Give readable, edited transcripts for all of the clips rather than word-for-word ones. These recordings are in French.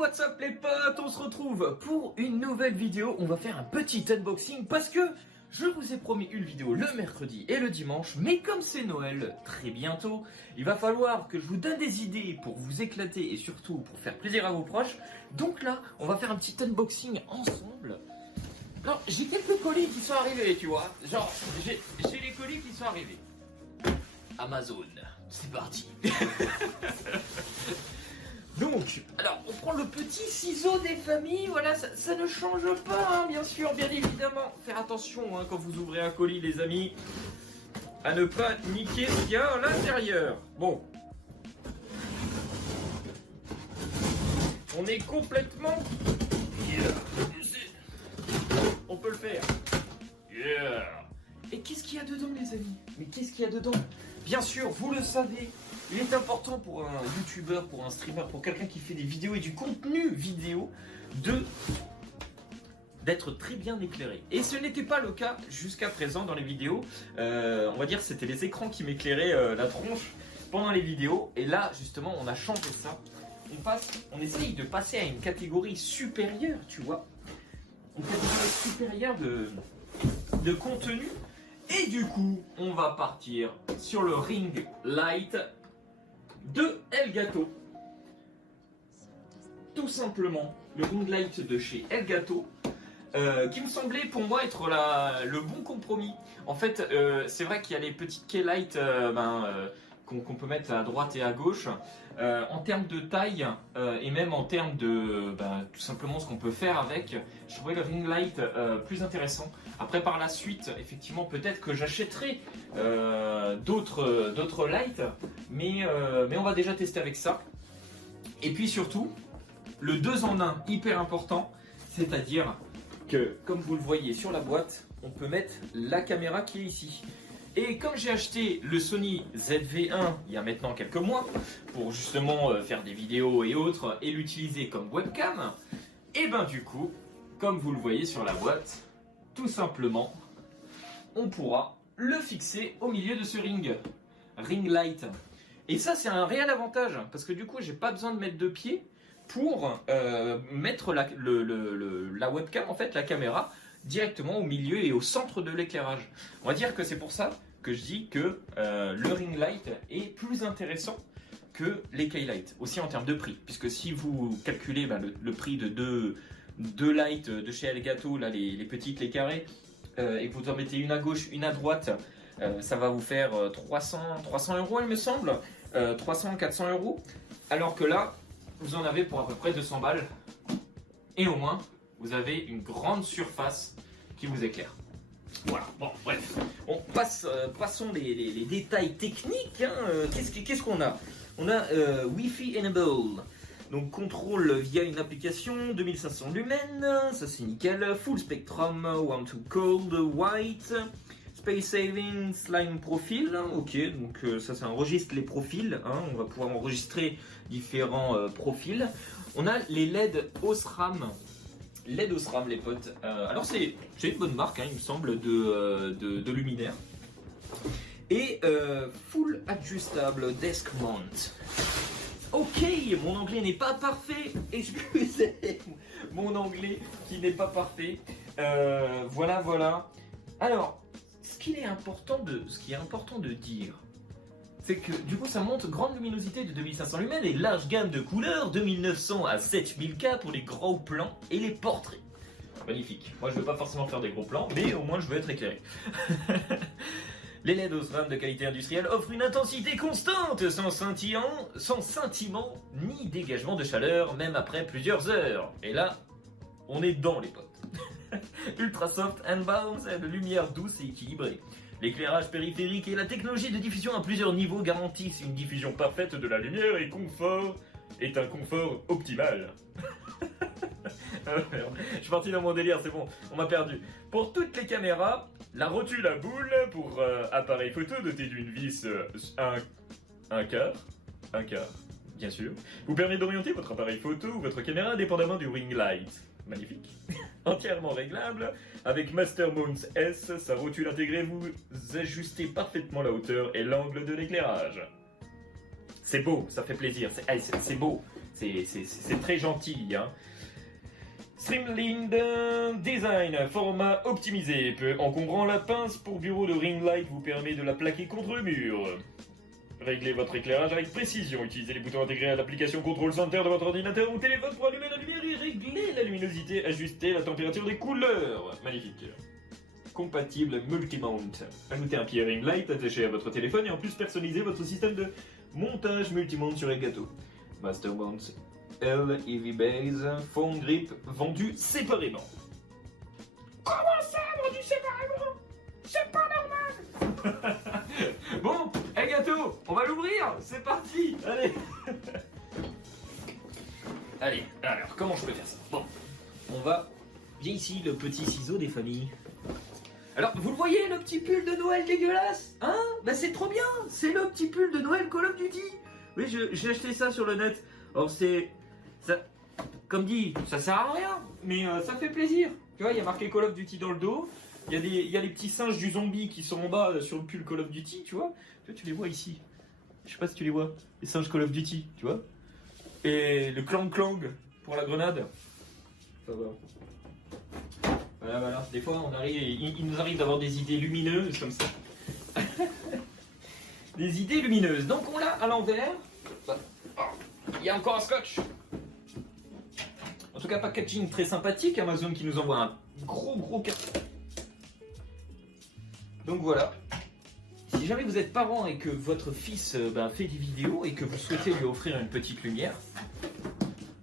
what's up les potes, on se retrouve pour une nouvelle vidéo. On va faire un petit unboxing parce que je vous ai promis une vidéo le mercredi et le dimanche. Mais comme c'est Noël très bientôt, il va falloir que je vous donne des idées pour vous éclater et surtout pour faire plaisir à vos proches. Donc là, on va faire un petit unboxing ensemble. Alors, j'ai quelques colis qui sont arrivés, tu vois. Genre, j'ai les colis qui sont arrivés. Amazon, c'est parti. Donc, alors, on prend le petit ciseau des familles, voilà, ça ne change pas, hein, bien sûr, bien évidemment. Faire attention, hein, quand vous ouvrez un colis, les amis, à ne pas niquer ce qu'il y a à l'intérieur. Bon. On est complètement... On peut le faire. Yeah. Et qu'est-ce qu'il y a dedans, les amis? Mais qu'est-ce qu'il y a dedans? Bien sûr, vous le savez, il est important pour un youtubeur, pour un streamer, pour quelqu'un qui fait des vidéos et du contenu vidéo, d'être très bien éclairé. Et ce n'était pas le cas jusqu'à présent dans les vidéos. On va dire c'était les écrans qui m'éclairaient la tronche pendant les vidéos. Et là, justement, on a changé ça. On essaye de passer à une catégorie supérieure, tu vois. Une catégorie supérieure de contenu. Et du coup, on va partir sur le ring light de Elgato. Tout simplement, le ring light de chez Elgato, qui me semblait pour moi être le bon compromis. En fait, c'est vrai qu'il y a les petites key light qu'on peut mettre à droite et à gauche. En termes de taille et même en termes de tout simplement ce qu'on peut faire avec, je trouvais le ring light plus intéressant. Après par la suite, effectivement, peut-être que j'achèterai d'autres lights, mais on va déjà tester avec ça. Et puis surtout, le 2 en 1 hyper important, c'est-à-dire que comme vous le voyez sur la boîte, on peut mettre la caméra qui est ici. Et comme j'ai acheté le Sony ZV-1 il y a maintenant quelques mois pour justement faire des vidéos et autres et l'utiliser comme webcam, et ben du coup, comme vous le voyez sur la boîte, tout simplement, on pourra le fixer au milieu de ce ring light. Et ça c'est un réel avantage parce que du coup j'ai pas besoin de mettre de pied pour mettre la webcam, en fait la caméra, directement au milieu et au centre de l'éclairage. On va dire que c'est pour ça que je dis que le ring light est plus intéressant que les key light, aussi en termes de prix, puisque si vous calculez le prix de deux lights de chez Elgato, là les petites, les carrés, et que vous en mettez une à gauche, une à droite, ça va vous faire 300 euros il me semble, 300-400 euros, alors que là vous en avez pour à peu près 200 balles, et au moins vous avez une grande surface qui vous éclaire. Voilà, bon, bref. Passons les détails techniques. Hein. Qu'est-ce qu'on a? On a Wi-Fi Enable. Donc, contrôle via une application, 2500 lumens, ça c'est nickel. Full spectrum, one to cold, white. Space saving, slime profile. Ok, donc ça enregistre les profils. Hein. On va pouvoir enregistrer différents profils. On a les LED OSRAM. LED OSRAM les potes, alors c'est une bonne marque hein, il me semble de luminaire. Et full adjustable desk mount. Ok, mon anglais n'est pas parfait, excusez mon anglais qui n'est pas parfait. Voilà. Alors, ce qui est important de dire, c'est que du coup ça montre grande luminosité de 2500 lumens et large gamme de couleurs, 2900 à 7000K pour les gros plans et les portraits. Magnifique. Moi je veux pas forcément faire des gros plans, mais au moins je veux être éclairé. Les LED OSRAM de qualité industrielle offrent une intensité constante, sans scintillement ni dégagement de chaleur, même après plusieurs heures. Et là, on est dans les potes. Ultra soft and bounce, de lumière douce et équilibrée. L'éclairage périphérique et la technologie de diffusion à plusieurs niveaux garantissent une diffusion parfaite de la lumière et est un confort optimal. Oh merde, je suis parti dans mon délire, c'est bon, on m'a perdu. Pour toutes les caméras, la rotule à boule pour appareil photo doté d'une vis un quart, bien sûr, vous permet d'orienter votre appareil photo ou votre caméra indépendamment du ring light. Magnifique. Entièrement réglable, avec Master Mount S, sa rotule intégrée, vous ajustez parfaitement la hauteur et l'angle de l'éclairage. C'est beau, ça fait plaisir, c'est beau, C'est très gentil. Hein. Streamlined Design, format optimisé, peu encombrant, la pince pour bureau de ring light vous permet de la plaquer contre le mur. Réglez votre éclairage avec précision. Utilisez les boutons intégrés à l'application Control Center de votre ordinateur ou téléphone pour allumer la lumière et régler la luminosité, ajuster la température des couleurs. Magnifique. Compatible multi-mount. Ajoutez un pied ring light attaché à votre téléphone et en plus personnalisez votre système de montage multi-mount sur Elgato. Master Mount L, EV Base, Phone Grip, vendu séparément. Comment ça, vendu séparément? C'est pas normal. Bon, Elgato, on va l'ouvrir, c'est parti. Allez. Allez, alors comment je peux faire ça? Bon, on va... J'ai ici le petit ciseau des familles. Alors, vous le voyez, le petit pull de Noël dégueulasse? Hein? Bah c'est trop bien. C'est le petit pull de Noël Call of Duty. Oui, j'ai acheté ça sur le net. Alors c'est... ça, comme dit, ça sert à rien, mais ça fait plaisir. Tu vois, il y a marqué Call of Duty dans le dos. Il y a les petits singes du zombie qui sont en bas sur le pull Call of Duty, tu vois. Tu les vois ici. Je sais pas si tu les vois. Les singes Call of Duty, tu vois. Et le clang clang pour la grenade. Ça va. Voilà. Des fois, il nous arrive d'avoir des idées lumineuses comme ça. Des idées lumineuses. Donc on l'a à l'envers. Il y a encore un scotch. En tout cas, packaging très sympathique. Amazon qui nous envoie un gros carton. Donc voilà. Si jamais vous êtes parent et que votre fils fait des vidéos et que vous souhaitez lui offrir une petite lumière,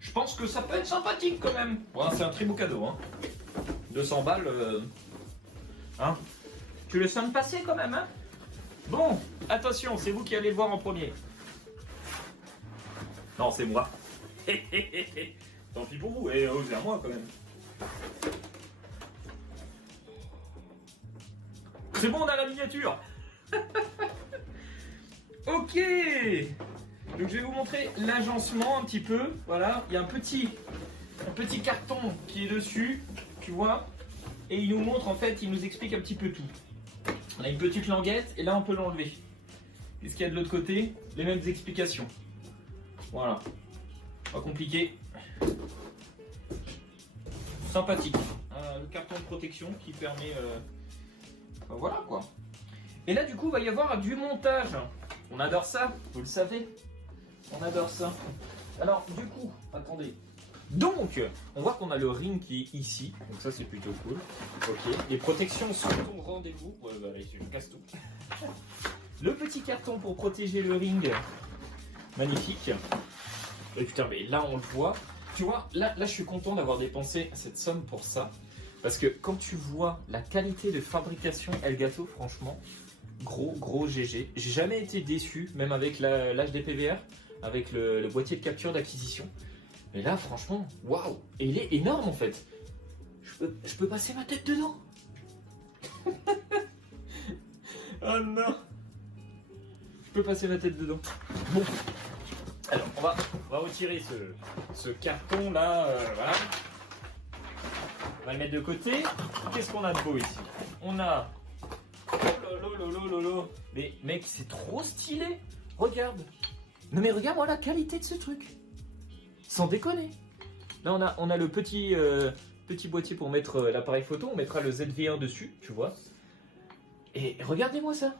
je pense que ça peut être sympathique quand même. Ouais, c'est un très beau cadeau. Hein. 200 balles. Hein. Tu le sens passer quand même. Hein. Bon, attention, c'est vous qui allez le voir en premier. Non, c'est moi. Tant pis pour vous, et c'est à moi quand même. C'est bon, on a la miniature. Ok. Donc je vais vous montrer l'agencement un petit peu. Voilà, il y a un petit carton qui est dessus, tu vois. Et il nous montre en fait, il nous explique un petit peu tout. On a une petite languette et là on peut l'enlever. Qu'est-ce qu'il y a de l'autre côté? Les mêmes explications. Voilà. Pas compliqué. Sympathique. Le carton de protection qui permet... voilà quoi. Et là du coup il va y avoir du montage. On adore ça, vous le savez. On adore ça. Alors du coup, attendez. Donc, on voit qu'on a le ring qui est ici. Donc ça c'est plutôt cool. Ok. Les protections sont au rendez-vous. Ouais, bah allez, je casse tout. Le petit carton pour protéger le ring. Magnifique. Et putain, mais là on le voit. Tu vois, là je suis content d'avoir dépensé cette somme pour ça. Parce que quand tu vois la qualité de fabrication Elgato, franchement, gros GG. J'ai jamais été déçu, même avec l'HD PVR, avec le boîtier de capture d'acquisition. Mais là, franchement, waouh! Et il est énorme en fait. Je peux passer ma tête dedans. Oh non! Je peux passer ma tête dedans. Bon. Alors, on va retirer ce carton là. Voilà. On va le mettre de côté. Qu'est-ce qu'on a de beau ici? On a... Oh lolo. Mais mec, c'est trop stylé. Regarde. Non mais regarde-moi la qualité de ce truc. Sans déconner. Là, on a le petit boîtier pour mettre l'appareil photo. On mettra le ZV1 dessus, tu vois. Et regardez-moi ça.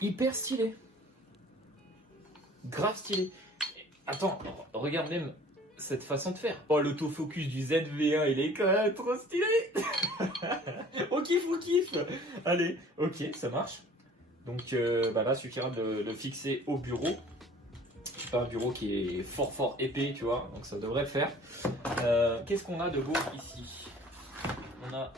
Hyper stylé. Grave stylé. Attends, regarde même cette façon de faire. Oh, l'autofocus du ZV1, il est quand même trop stylé. On kiffe. Allez, ok, ça marche. Donc là, suffira de le fixer au bureau. C'est pas un bureau qui est fort épais, tu vois, donc ça devrait le faire. Qu'est-ce qu'on a de beau ici? On a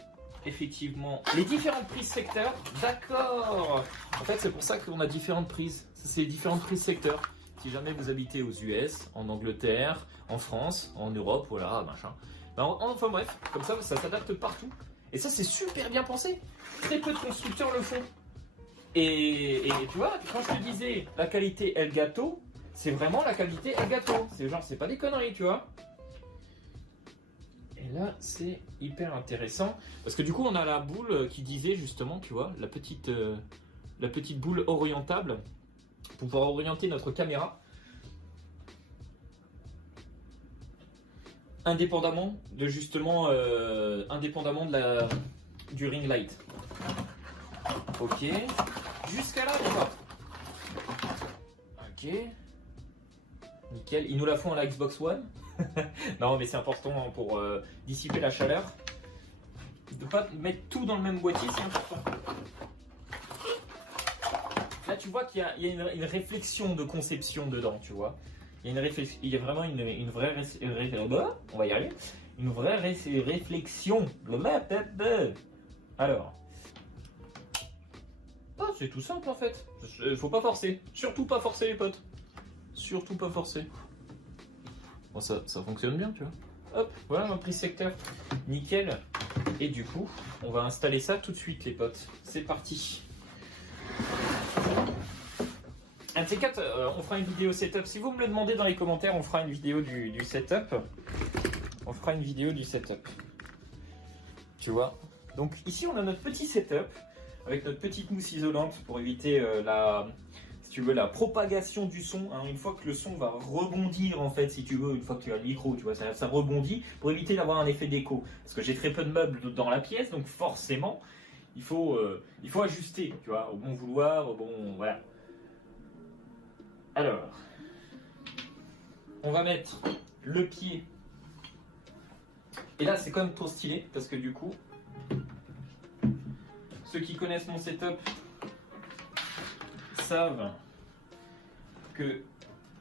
effectivement les différentes prises secteurs. D'accord. En fait, c'est pour ça qu'on a différentes prises. C'est les différentes prises secteurs. Si jamais vous habitez aux US, en Angleterre, en France, en Europe, voilà, machin. Enfin bref, comme ça s'adapte partout. Et ça, c'est super bien pensé. Très peu de constructeurs le font. Et tu vois, quand je te disais la qualité Elgato, c'est vraiment la qualité Elgato. C'est genre, c'est pas des conneries, tu vois. Et là, c'est hyper intéressant. Parce que du coup, on a la boule qui disait justement, tu vois, la petite boule orientable pour pouvoir orienter notre caméra. indépendamment de justement, indépendamment du ring light. Ok, jusqu'à là on va. Ok, nickel. Ils nous la font à la Xbox One. Non, mais c'est important pour dissiper la chaleur. De ne pas mettre tout dans le même boîtier, c'est important. Là, tu vois qu'il y a une réflexion de conception dedans, tu vois. Il y a vraiment une vraie on va y arriver. Une vraie réflexion. Alors, oh, c'est tout simple en fait. Faut pas forcer. Surtout pas forcer les potes. Surtout pas forcer. Bon, ça fonctionne bien, tu vois. Hop, voilà un prise secteur. Nickel. Et du coup, on va installer ça tout de suite, les potes. C'est parti. Un de ces quatre, on fera une vidéo setup. Si vous me le demandez dans les commentaires, on fera une vidéo du setup. On fera une vidéo du setup. Tu vois. Donc ici, on a notre petit setup avec notre petite mousse isolante pour éviter si tu veux, la propagation du son. Hein. Une fois que le son va rebondir, en fait, si tu veux, une fois que tu as le micro, tu vois, ça rebondit pour éviter d'avoir un effet d'écho. Parce que j'ai très peu de meubles dans la pièce, donc forcément, il faut ajuster, tu vois, au bon vouloir, au bon, voilà. Alors, on va mettre le pied. Et là, c'est quand même trop stylé parce que du coup, ceux qui connaissent mon setup savent que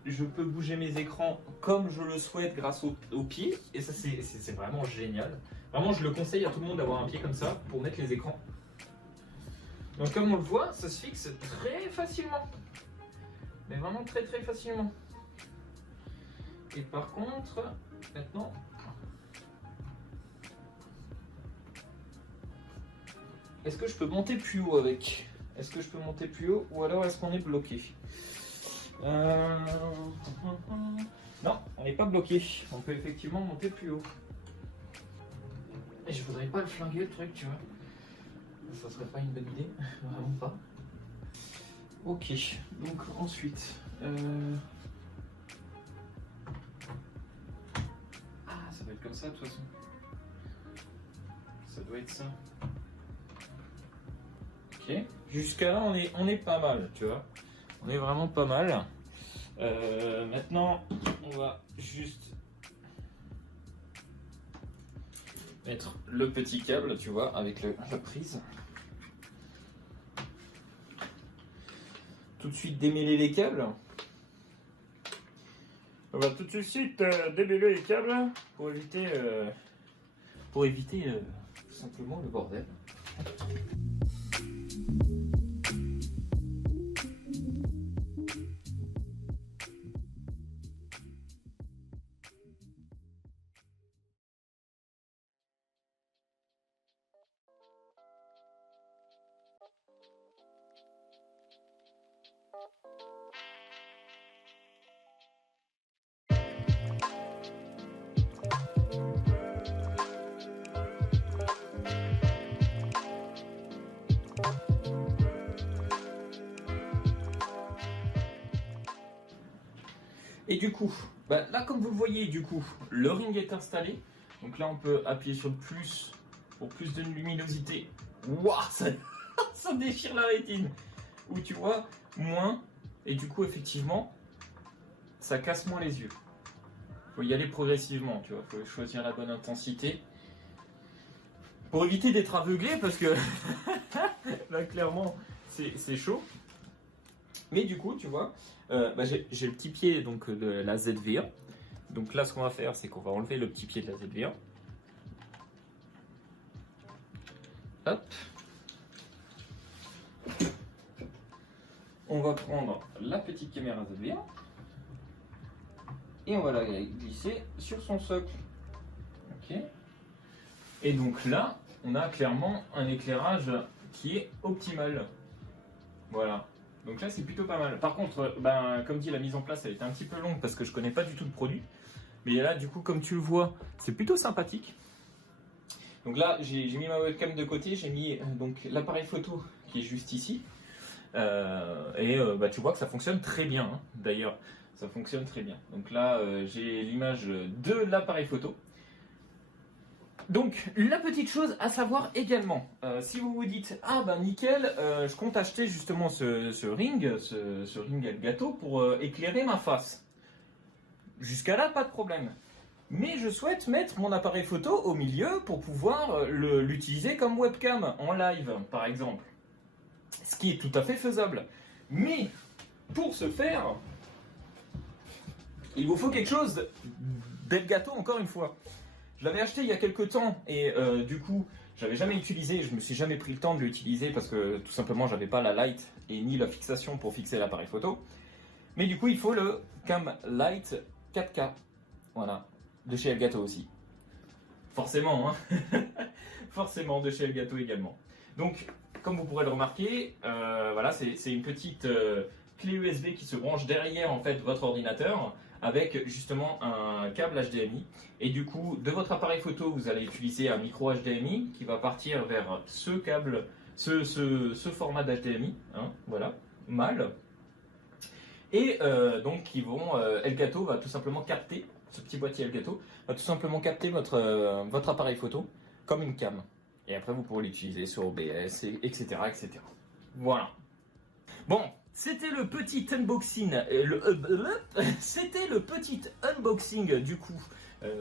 je peux bouger mes écrans comme je le souhaite grâce au pied. Et ça, c'est vraiment génial. Vraiment, je le conseille à tout le monde d'avoir un pied comme ça pour mettre les écrans. Donc, comme on le voit, ça se fixe très facilement. Mais vraiment très très facilement. Et par contre, maintenant, est-ce que je peux monter plus haut avec? Est-ce que je peux monter plus haut ou alors est-ce qu'on est bloqué? Non, on n'est pas bloqué. On peut effectivement monter plus haut. Et je voudrais pas le flinguer le truc, tu vois. Ça serait pas une bonne idée, vraiment pas. Ok, donc ensuite, ça va être comme ça de toute façon. Ça doit être ça. Ok, jusqu'à là on est pas mal, tu vois. On est vraiment pas mal. Maintenant, on va juste mettre le petit câble, tu vois, avec la prise. Tout de suite démêler les câbles. On va tout de suite démêler les câbles pour éviter tout simplement le bordel. Et du coup, là comme vous le voyez, du coup, le ring est installé. Donc là on peut appuyer sur le plus pour plus de luminosité. Waouh, ça déchire la rétine. Ou tu vois, moins. Et du coup effectivement, ça casse moins les yeux. Faut y aller progressivement, tu vois. Faut choisir la bonne intensité. Pour éviter d'être aveuglé parce que là clairement c'est chaud. Mais du coup, tu vois, j'ai le petit pied donc, de la ZV1. Donc là, ce qu'on va faire, c'est qu'on va enlever le petit pied de la ZV1. Hop. On va prendre la petite caméra ZV1 et on va la glisser sur son socle. Ok. Et donc là, on a clairement un éclairage qui est optimal. Voilà. Donc là, c'est plutôt pas mal. Par contre, comme dit, la mise en place, elle était un petit peu longue parce que je connais pas du tout le produit. Mais là, du coup, comme tu le vois, c'est plutôt sympathique. Donc là, j'ai mis ma webcam de côté, j'ai mis donc l'appareil photo qui est juste ici. Tu vois que ça fonctionne très bien. Hein. D'ailleurs, ça fonctionne très bien. Donc là, j'ai l'image de l'appareil photo. Donc, la petite chose à savoir également, si vous vous dites « Ah ben nickel, je compte acheter justement ce ring Elgato pour éclairer ma face. » Jusqu'à là, pas de problème. Mais je souhaite mettre mon appareil photo au milieu pour pouvoir l'utiliser comme webcam en live, par exemple. Ce qui est tout à fait faisable. Mais, pour ce faire, il vous faut quelque chose d'Elgato, encore une fois. Je l'avais acheté il y a quelques temps et du coup, j'avais jamais utilisé, je me suis jamais pris le temps de l'utiliser parce que tout simplement, j'avais pas la light et ni la fixation pour fixer l'appareil photo. Mais du coup, il faut le Cam Light 4K, voilà, de chez Elgato aussi. Forcément, hein. Forcément, de chez Elgato également. Donc, comme vous pourrez le remarquer, voilà, c'est une petite clé USB qui se branche derrière en fait votre ordinateur avec justement un câble HDMI. Et du coup, de votre appareil photo, vous allez utiliser un micro HDMI qui va partir vers ce câble, ce format d'HDMI, hein, voilà, mâle. Et donc, Elgato va tout simplement capter, ce petit boîtier Elgato, va tout simplement capter votre appareil photo comme une cam. Et après, vous pourrez l'utiliser sur OBS, etc., etc. Voilà. Bon, c'était le petit unboxing. C'était le petit unboxing du coup.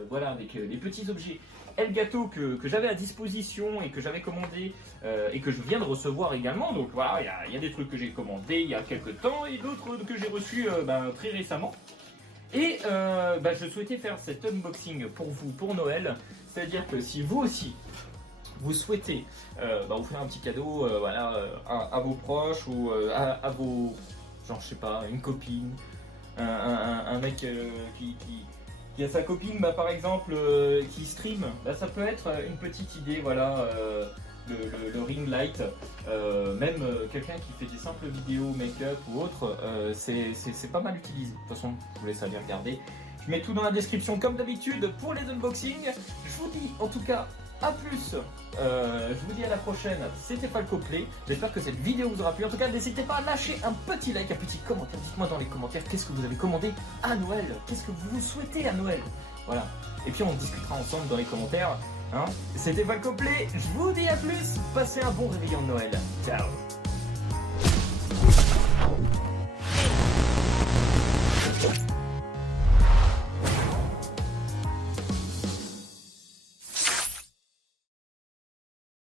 Voilà, avec les petits objets Elgato que j'avais à disposition et que j'avais commandé et que je viens de recevoir également. Donc voilà, il y a des trucs que j'ai commandés il y a quelques temps et d'autres que j'ai reçus très récemment. Et je souhaitais faire cet unboxing pour vous, pour Noël. C'est-à-dire que si vous aussi, vous souhaitez offrir un petit cadeau à vos proches ou à vos, genre je sais pas, une copine, un mec qui a sa copine par exemple qui stream, ça peut être une petite idée, voilà, le ring light, même quelqu'un qui fait des simples vidéos make-up ou autre, c'est pas mal utilisé. De toute façon, je vous laisse aller regarder. Je mets tout dans la description comme d'habitude pour les unboxings. Je vous dis en tout cas à plus, je vous dis à la prochaine, c'était FalcoPlay, j'espère que cette vidéo vous aura plu, en tout cas n'hésitez pas à lâcher un petit like, un petit commentaire, dites-moi dans les commentaires qu'est-ce que vous avez commandé à Noël, qu'est-ce que vous souhaitez à Noël, voilà, et puis on discutera ensemble dans les commentaires, hein. C'était FalcoPlay, je vous dis à plus, passez un bon réveillon de Noël, ciao.